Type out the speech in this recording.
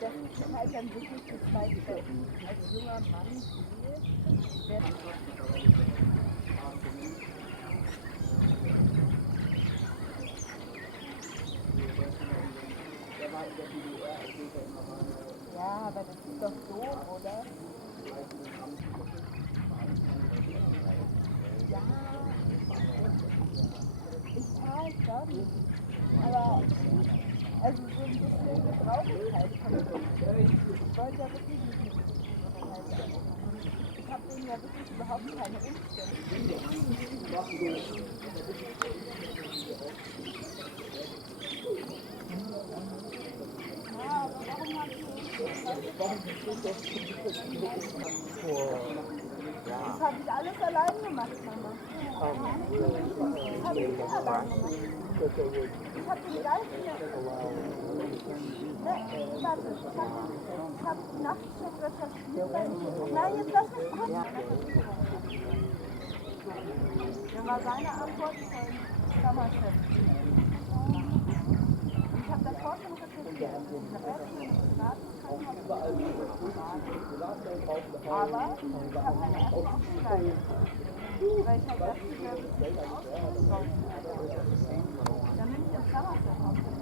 Das ist halt dann wirklich gezeigt, als junger Mann geht, der war in der DDR, ja, aber das ist doch doof, oder? Ja, ich zahle schon, aber also so ein bisschen brauche ich halt von dem. Ich wollte ja wirklich nicht mit ich habe denen ja wirklich überhaupt keine Umstände. Ja, aber warum hast du das habe ich alles allein gemacht, Mama. Das habe ich nicht allein gemacht. Ich habe den Geist warte, ich habe nachts noch recherchiert. Nein, jetzt lass mich kurz. Der war seine Antwort von Kammerchef. Ich habe davor schon recherchiert. Aber ich habe halt erst abgeschaltet. Weil ich halt dachte, ich wäre nicht ausgegangen. Dann bin ich ins Kammerchef.